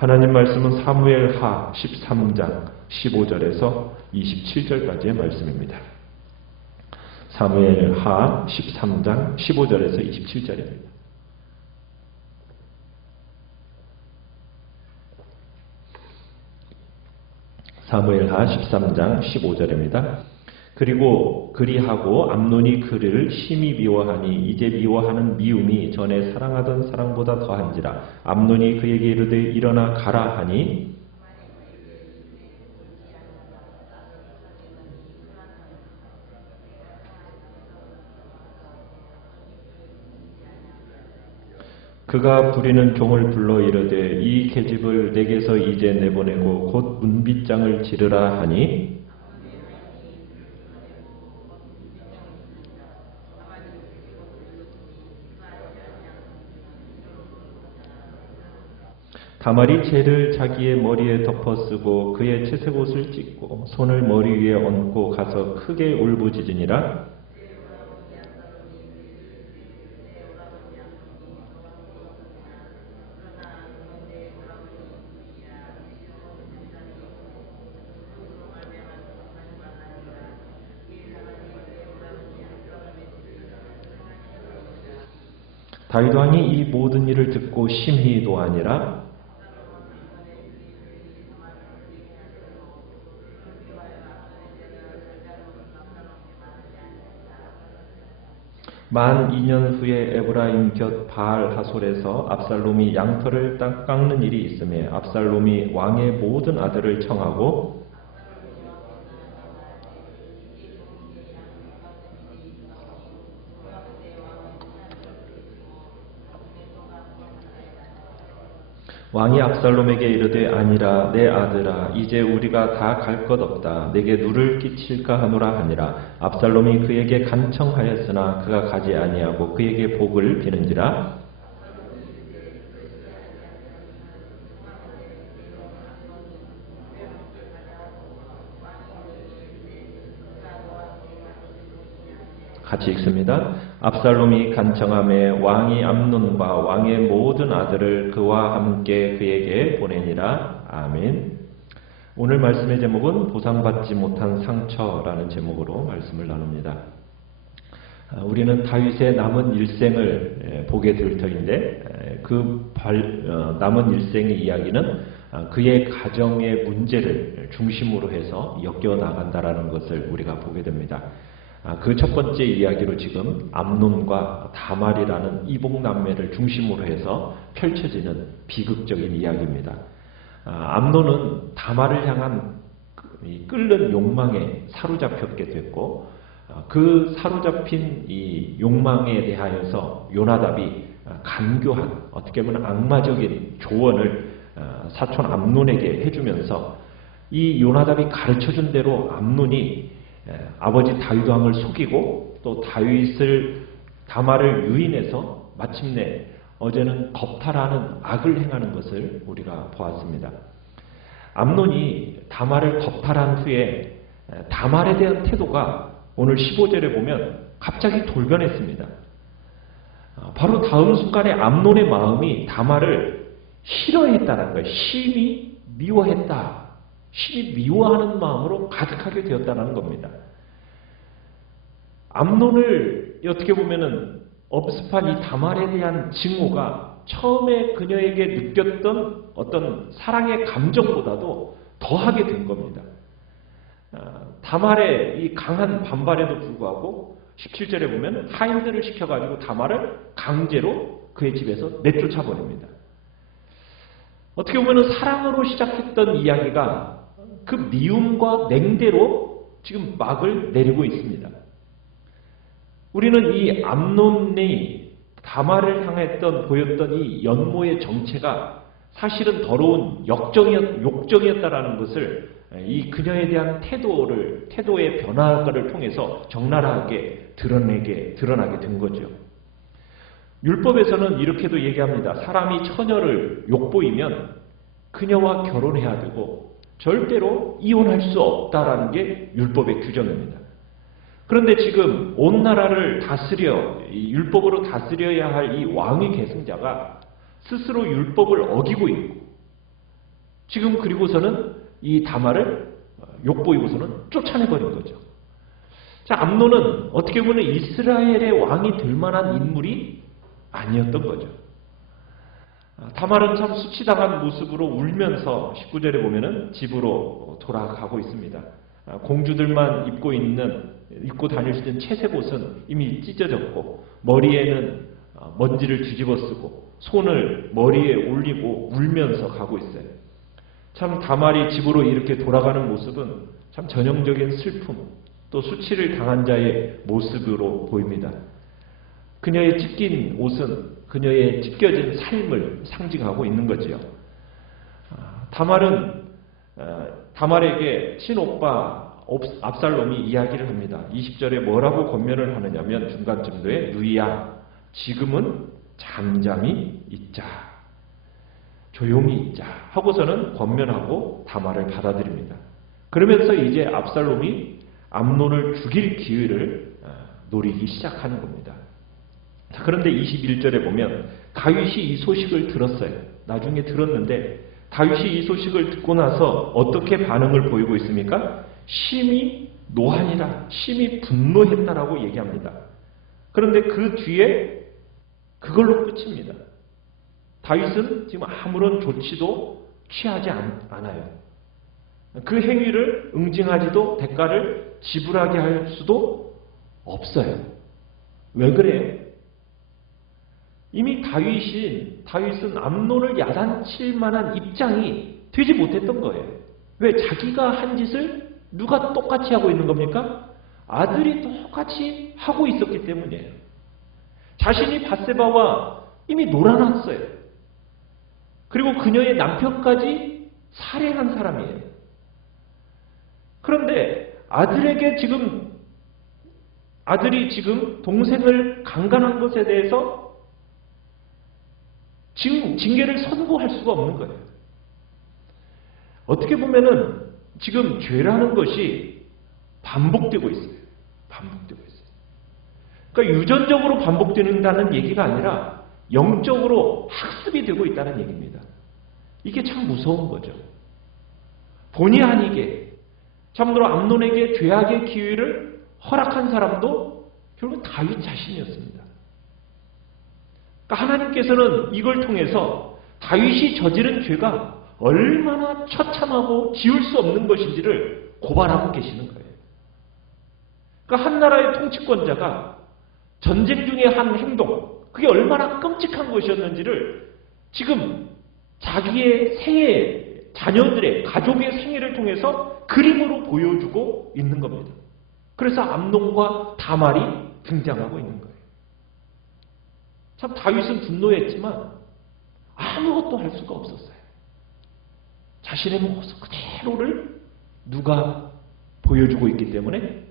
하나님 말씀은 사무엘하 13장 15절에서 27절까지의 말씀입니다. 사무엘하 13장 15절에서 27절입니다. 사무엘하 13장 15절입니다. 그리고 그리하고 암논이 그를 심히 미워하니 이제 미워하는 미움이 전에 사랑하던 사랑보다 더한지라. 암논이 그에게 이르되 일어나 가라 하니 그가 부리는 종을 불러 이르되 이 계집을 내게서 이제 내보내고 곧 문빗장을 지르라 하니 다말이 재를 자기의 머리에 덮어쓰고 그의 채색 옷을 찢고 손을 머리 위에 얹고 가서 크게 울부짖으니라. 다윗 왕이 이 모든 일을 듣고 심히 노하니라. 만 2년 후에 에브라임 곁 바알 하솔에서 압살롬이 양털을 깎는 일이 있음에 압살롬이 왕의 모든 아들을 청하고 왕이 압살롬에게 이르되 아니라 내 아들아 이제 우리가 다 갈 것 없다. 내게 누를 끼칠까 하노라 하니라. 압살롬이 그에게 간청하였으나 그가 가지 아니하고 그에게 복을 비는지라. 같이 읽습니다. 압살롬이 간청하매 왕이 암논과 왕의 모든 아들을 그와 함께 그에게 보내니라. 아멘. 오늘 말씀의 제목은 보상받지 못한 상처라는 제목으로 말씀을 나눕니다. 우리는 다윗의 남은 일생을 보게 될 터인데 그 남은 일생의 이야기는 그의 가정의 문제를 중심으로 해서 엮여나간다라는 것을 우리가 보게 됩니다. 그 첫 번째 이야기로 지금 암논과 다말이라는 이복남매를 중심으로 해서 펼쳐지는 비극적인 이야기입니다. 암논은 다말을 향한 끓는 욕망에 사로잡혔게 됐고 그 사로잡힌 이 욕망에 대하여서 요나답이 간교한 어떻게 보면 악마적인 조언을 사촌 암논에게 해주면서 이 요나답이 가르쳐준 대로 암논이 아버지 다윗 왕을 속이고 또 다말을 유인해서 마침내 어제는 겁탈하는 악을 행하는 것을 우리가 보았습니다. 암논이 다말을 겁탈한 후에 다말에 대한 태도가 오늘 15절에 보면 갑자기 돌변했습니다. 바로 다음 순간에 암논의 마음이 다말을 싫어했다는 거예요. 심히 미워했다. 심히 미워하는 마음으로 가득하게 되었다는 겁니다. 암논을 어떻게 보면은 엄습한 이 다말에 대한 증오가 처음에 그녀에게 느꼈던 어떤 사랑의 감정보다도 더하게 된 겁니다. 다말의 이 강한 반발에도 불구하고 17절에 보면 하인들을 시켜가지고 다말을 강제로 그의 집에서 내쫓아 버립니다. 어떻게 보면 사랑으로 시작했던 이야기가 그 미움과 냉대로 지금 막을 내리고 있습니다. 우리는 이 암논이 다말을 향했던 보였던 이 연모의 정체가 사실은 더러운 욕정이었다라는 것을 이 그녀에 대한 태도의 변화를 통해서 적나라하게 드러나게 된 거죠. 율법에서는 이렇게도 얘기합니다. 사람이 처녀를 욕보이면 그녀와 결혼해야 되고 절대로 이혼할 수 없다라는 게 율법의 규정입니다. 그런데 지금 온 나라를 율법으로 다스려야 할 이 왕의 계승자가 스스로 율법을 어기고 있고 지금 그리고서는 이 다말을 욕보이고서는 쫓아내버린 거죠. 자, 암논은 어떻게 보면 이스라엘의 왕이 될 만한 인물이 아니었던 거죠. 다말은 참 수치당한 모습으로 울면서 19절에 보면은 집으로 돌아가고 있습니다. 공주들만 입고 다닐 수 있는 채색옷은 이미 찢어졌고 머리에는 먼지를 뒤집어 쓰고 손을 머리에 올리고 울면서 가고 있어요. 참 다말이 집으로 이렇게 돌아가는 모습은 참 전형적인 슬픔 또 수치를 당한 자의 모습으로 보입니다. 그녀의 찢긴 옷은 그녀의 찢겨진 삶을 상징하고 있는 거지요. 다말에게 친오빠 압살롬이 이야기를 합니다. 20절에 뭐라고 권면을 하느냐면 중간쯤도에 누이야 지금은 잠잠히 있자. 조용히 있자 하고서는 권면하고 다말을 받아들입니다. 그러면서 이제 압살롬이 암논을 죽일 기회를 노리기 시작하는 겁니다. 자, 그런데 21절에 보면 다윗이 이 소식을 들었어요. 나중에 들었는데 다윗이 이 소식을 듣고 나서 어떻게 반응을 보이고 있습니까? 심히 노하니라, 심히 분노했다라고 얘기합니다. 그런데 그 뒤에 그걸로 끝입니다. 다윗은 지금 아무런 조치도 취하지 않아요. 그 행위를 응징하지도 대가를 지불하게 할 수도 없어요. 왜 그래요? 이미 다윗은 암논을 야단칠 만한 입장이 되지 못했던 거예요. 왜? 자기가 한 짓을 누가 똑같이 하고 있는 겁니까? 아들이 똑같이 하고 있었기 때문이에요. 자신이 밧세바와 이미 놀아놨어요. 그리고 그녀의 남편까지 살해한 사람이에요. 그런데 아들이 지금 동생을 강간한 것에 대해서 지금 징계를 선고할 수가 없는 거예요. 어떻게 보면은 지금 죄라는 것이 반복되고 있어요. 반복되고 있어요. 그러니까 유전적으로 반복된다는 얘기가 아니라 영적으로 학습이 되고 있다는 얘기입니다. 이게 참 무서운 거죠. 본의 아니게 참으로 암논에게 죄악의 기회를 허락한 사람도 결국 다윗 자신이었습니다. 그러니까 하나님께서는 이걸 통해서 다윗이 저지른 죄가 얼마나 처참하고 지울 수 없는 것인지를 고발하고 계시는 거예요. 그러니까 한 나라의 통치권자가 전쟁 중에 한 행동, 그게 얼마나 끔찍한 것이었는지를 지금 자기의 생애, 자녀들의, 가족의 생애를 통해서 그림으로 보여주고 있는 겁니다. 그래서 암논과 다말이 등장하고 있는 거예요. 참 다윗은 분노했지만 아무것도 할 수가 없었어요. 자신의 모습 그대로를 누가 보여주고 있기 때문에,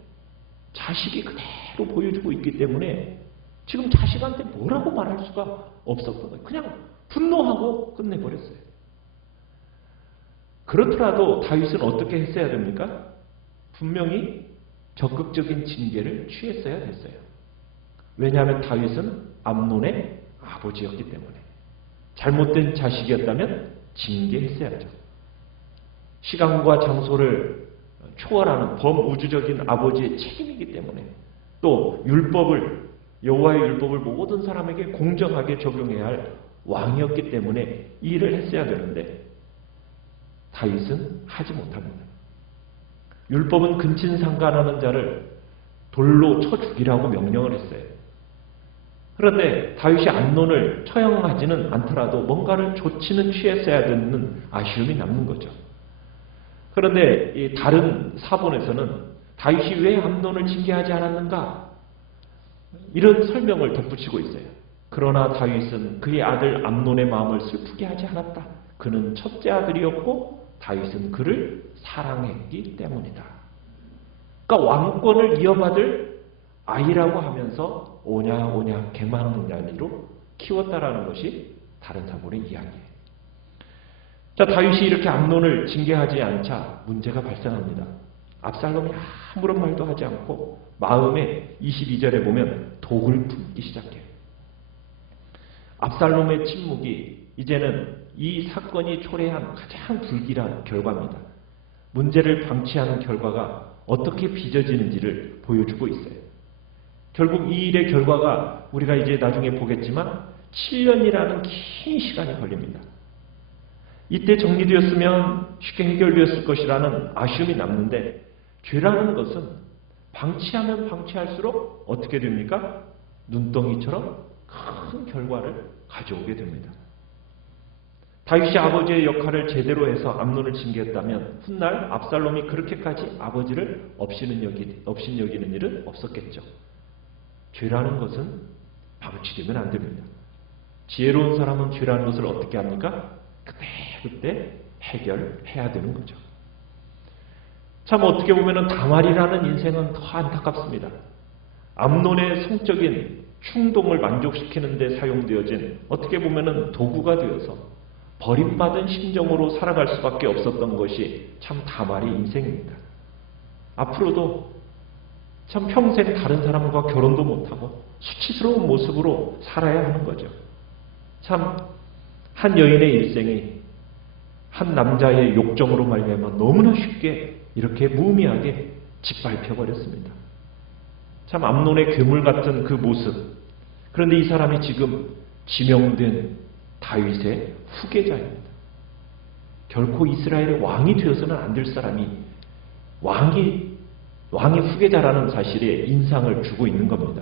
자식이 그대로 보여주고 있기 때문에 지금 자식한테 뭐라고 말할 수가 없었던 거예요. 그냥 분노하고 끝내버렸어요. 그렇더라도 다윗은 어떻게 했어야 됩니까? 분명히 적극적인 징계를 취했어야 됐어요. 왜냐하면 다윗은 암논의 아버지였기 때문에. 잘못된 자식이었다면 징계했어야죠. 시간과 장소를 초월하는 범우주적인 아버지의 책임이기 때문에, 또 여호와의 율법을 모든 사람에게 공정하게 적용해야 할 왕이었기 때문에 이 일을 했어야 되는데 다윗은 하지 못합니다. 율법은 근친상간하는 자를 돌로 쳐 죽이라고 명령을 했어요. 그런데 다윗이 암논을 처형하지는 않더라도 뭔가를 조치는 취했어야 되는 아쉬움이 남는 거죠. 그런데 이 다른 사본에서는 다윗이 왜 암논을 징계하지 않았는가? 이런 설명을 덧붙이고 있어요. 그러나 다윗은 그의 아들 암논의 마음을 슬프게 하지 않았다. 그는 첫째 아들이었고 다윗은 그를 사랑했기 때문이다. 그러니까 왕권을 이어받을 아이라고 하면서 오냐 개망냥이로 키웠다라는 것이 다른 사본의 이야기예요. 자, 다윗이 이렇게 암논을 징계하지 않자 문제가 발생합니다. 압살롬이 아무런 말도 하지 않고 마음에 22절에 보면 독을 품기 시작해요. 압살롬의 침묵이 이제는 이 사건이 초래한 가장 불길한 결과입니다. 문제를 방치하는 결과가 어떻게 빚어지는지를 보여주고 있어요. 결국 이 일의 결과가 우리가 이제 나중에 보겠지만 7년이라는 긴 시간이 걸립니다. 이때 정리되었으면 쉽게 해결되었을 것이라는 아쉬움이 남는데, 죄라는 것은 방치하면 방치할수록 어떻게 됩니까? 눈덩이처럼 큰 결과를 가져오게 됩니다. 다윗이 아버지의 역할을 제대로 해서 암논을 징계했다면 훗날 압살롬이 그렇게까지 아버지를 업신여기는 일은 없었겠죠. 죄라는 것은 방치되면 안 됩니다. 지혜로운 사람은 죄라는 것을 어떻게 합니까? 그때 해결해야 되는 거죠. 참 어떻게 보면 다말이라는 인생은 더 안타깝습니다. 암논의 성적인 충동을 만족시키는 데 사용되어진 어떻게 보면 도구가 되어서 버림받은 심정으로 살아갈 수밖에 없었던 것이 참 다말의 인생입니다. 앞으로도 참 평생 다른 사람과 결혼도 못하고 수치스러운 모습으로 살아야 하는 거죠. 참 한 여인의 일생이 한 남자의 욕정으로 말미암아 너무나 쉽게 이렇게 무의미하게 짓밟혀 버렸습니다. 참 암논의 괴물 같은 그 모습. 그런데 이 사람이 지금 지명된 다윗의 후계자입니다. 결코 이스라엘의 왕이 되어서는 안 될 사람이 왕의 후계자라는 사실에 인상을 주고 있는 겁니다.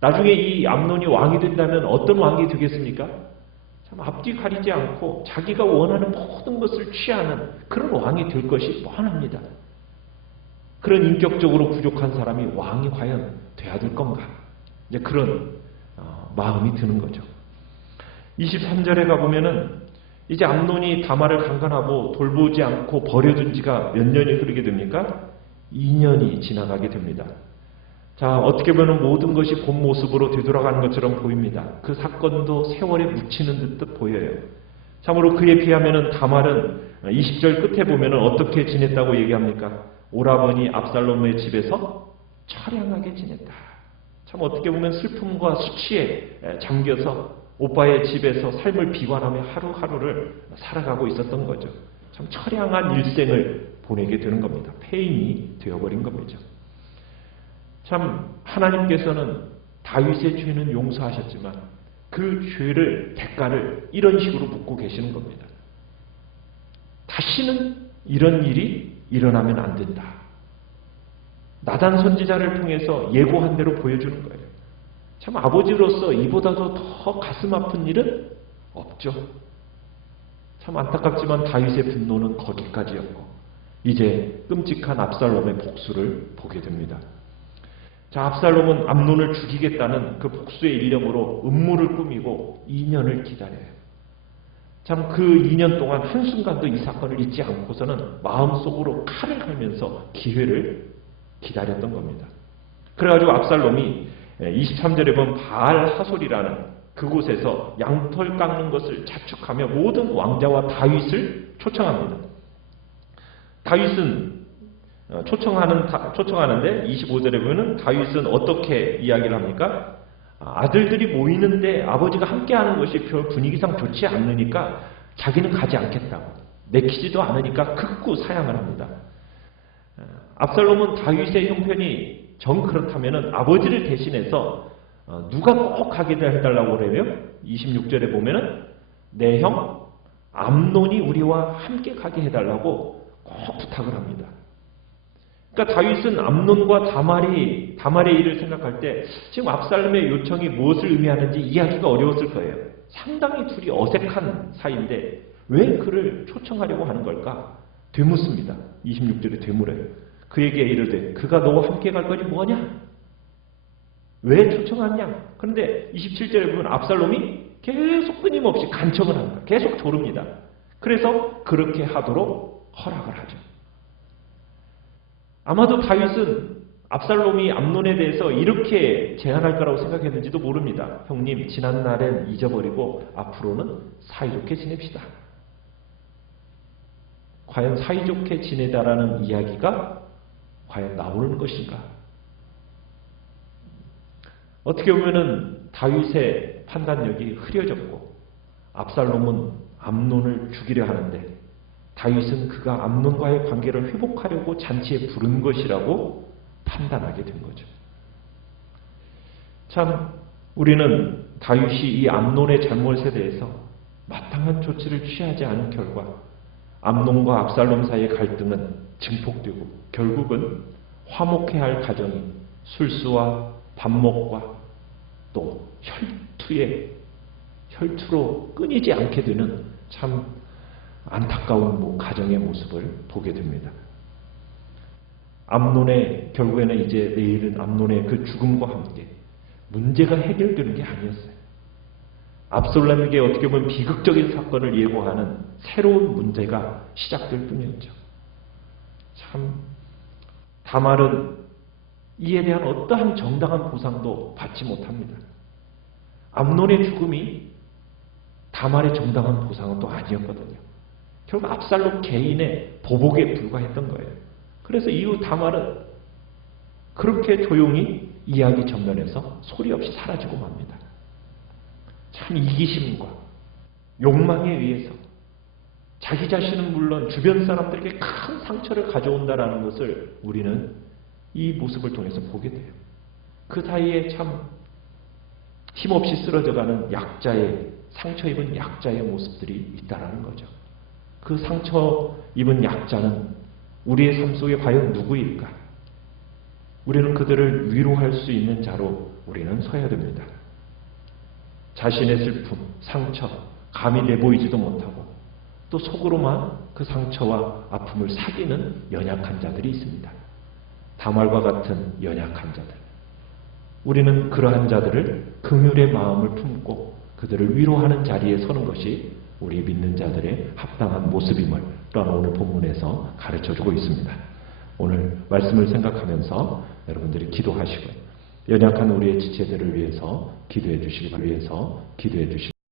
나중에 이 암논이 왕이 된다면 어떤 왕이 되겠습니까? 참 앞뒤 가리지 않고 자기가 원하는 모든 것을 취하는 그런 왕이 될 것이 뻔합니다. 그런 인격적으로 부족한 사람이 왕이 과연 돼야 될 건가? 이제 그런 마음이 드는 거죠. 23절에 가보면은 이제 암논이 다말을 강간하고 돌보지 않고 버려둔 지가 몇 년이 흐르게 됩니까? 2년이 지나가게 됩니다. 자, 어떻게 보면 모든 것이 본 모습으로 되돌아가는 것처럼 보입니다. 그 사건도 세월에 묻히는 듯 보여요. 참으로 그에 비하면 다말은 20절 끝에 보면 어떻게 지냈다고 얘기합니까? 오라버니 압살롬의 집에서 처량하게 지냈다. 참 어떻게 보면 슬픔과 수치에 잠겨서 오빠의 집에서 삶을 비관하며 하루하루를 살아가고 있었던 거죠. 참 처량한 일생을 보내게 되는 겁니다. 폐인이 되어버린 겁니다. 참 하나님께서는 다윗의 죄는 용서하셨지만 그 죄를 대가를 이런 식으로 묻고 계시는 겁니다. 다시는 이런 일이 일어나면 안 된다. 나단 선지자를 통해서 예고한 대로 보여주는 거예요. 참 아버지로서 이보다도 더 가슴 아픈 일은 없죠. 참 안타깝지만 다윗의 분노는 거기까지였고 이제 끔찍한 압살롬의 복수를 보게 됩니다. 자, 압살롬은 암논을 죽이겠다는 그 복수의 일념으로 음모를 꾸미고 2년을 기다려요. 참 그 2년 동안 한순간도 이 사건을 잊지 않고서는 마음속으로 칼을 갈면서 기회를 기다렸던 겁니다. 그래가지고 압살롬이 23절에 보면 바알 하솔이라는 그곳에서 양털 깎는 것을 자축하며 모든 왕자와 다윗을 초청합니다. 다윗은 초청하는데 25절에 보면 다윗은 어떻게 이야기를 합니까? 아들들이 모이는데 아버지가 함께하는 것이 별 분위기상 좋지 않으니까 자기는 가지 않겠다고, 내키지도 않으니까 극구 사양을 합니다. 압살롬은 다윗의 형편이 정 그렇다면 아버지를 대신해서 누가 꼭 가게 해달라고 그래요? 26절에 보면은 내 형 암논이 우리와 함께 가게 해달라고 꼭 부탁을 합니다. 그러니까 다윗은 암논과 다말의 일을 생각할 때 지금 압살롬의 요청이 무엇을 의미하는지 이해하기가 어려웠을 거예요. 상당히 둘이 어색한 사이인데 왜 그를 초청하려고 하는 걸까? 되묻습니다. 26절에 되물어요. 그에게 이르되 그가 너와 함께 갈 거니 뭐냐? 왜 초청하냐? 그런데 27절에 보면 압살롬이 계속 끊임없이 간청을 합니다. 계속 조릅니다. 그래서 그렇게 하도록 허락을 하죠. 아마도 다윗은 압살롬이 암논에 대해서 이렇게 제안할 거라고 생각했는지도 모릅니다. 형님, 지난 날엔 잊어버리고 앞으로는 사이좋게 지냅시다. 과연 사이좋게 지내다라는 이야기가 과연 나오는 것인가? 어떻게 보면은 다윗의 판단력이 흐려졌고 압살롬은 암논을 죽이려 하는데 다윗은 그가 암논과의 관계를 회복하려고 잔치에 부른 것이라고 판단하게 된 거죠. 참 우리는 다윗이 이 암논의 잘못에 대해서 마땅한 조치를 취하지 않은 결과 암논과 압살롬 사이의 갈등은 증폭되고 결국은 화목해야 할 가정이 술수와 반목과 또 혈투로 끊이지 않게 되는 참 안타까운 가정의 모습을 보게 됩니다. 암논의 결국에는 이제 내일은 암논의 그 죽음과 함께 문제가 해결되는 게 아니었어요. 압살롬에게 어떻게 보면 비극적인 사건을 예고하는 새로운 문제가 시작될 뿐이었죠. 참 다말은 이에 대한 어떠한 정당한 보상도 받지 못합니다. 암논의 죽음이 다말의 정당한 보상은 또 아니었거든요. 결국 압살롬 개인의 보복에 불과했던 거예요. 그래서 이후 다말은 그렇게 조용히 이야기 전면에서 소리 없이 사라지고 맙니다. 참 이기심과 욕망에 의해서 자기 자신은 물론 주변 사람들에게 큰 상처를 가져온다는 것을 우리는 이 모습을 통해서 보게 돼요. 그 사이에 참 힘없이 쓰러져가는 상처 입은 약자의 모습들이 있다라는 거죠. 그 상처 입은 약자는 우리의 삶 속에 과연 누구일까? 우리는 그들을 위로할 수 있는 자로 우리는 서야 됩니다. 자신의 슬픔, 상처, 감히 내보이지도 못하고 또 속으로만 그 상처와 아픔을 사귀는 연약한 자들이 있습니다. 다말과 같은 연약한 자들. 우리는 그러한 자들을 긍휼의 마음을 품고 그들을 위로하는 자리에 서는 것이 우리 믿는 자들의 합당한 모습임을 또한 오늘 본문에서 가르쳐주고 있습니다. 오늘 말씀을 생각하면서 여러분들이 기도하시고요. 연약한 우리의 지체들을 위해서 기도해 주시기 바랍니다.